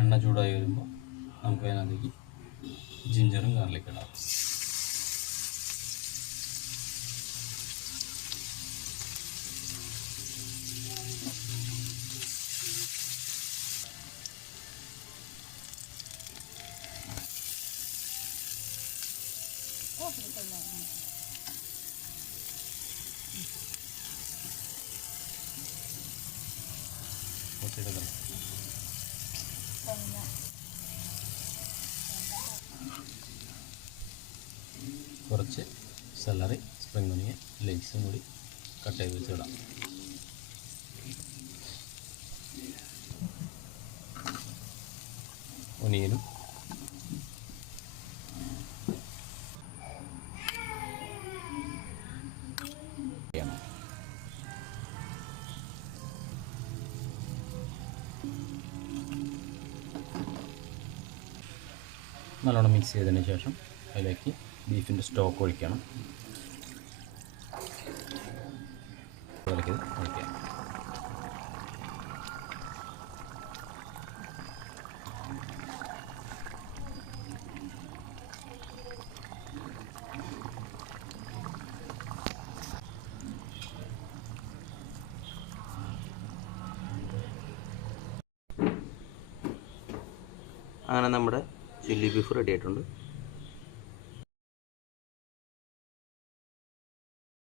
എണ്ണ ചൂടായി വരുമ്പോൾ നമുക്ക് അതിനകത്തേക്ക് ജിഞ്ചറും ഗാർലിക്കും ഇടാം. കുറച്ച് സെലറി, സ്പ്രിംഗ് ഒനിയൻ ലേസും കൂടി കട്ട് ചെയ്ത് വെച്ചിടാം. ഒനിയനും നല്ലോണം മിക്സ് ചെയ്തതിന് ശേഷം അതിലേക്ക് ബീഫിൻ്റെ സ്റ്റോക്ക് ഒഴിക്കണം. അതിലേക്ക് ഒഴിക്കാം. അങ്ങനെ നമ്മുടെ ചില്ലി ബീഫ് റെഡി ആയിട്ടുണ്ട്.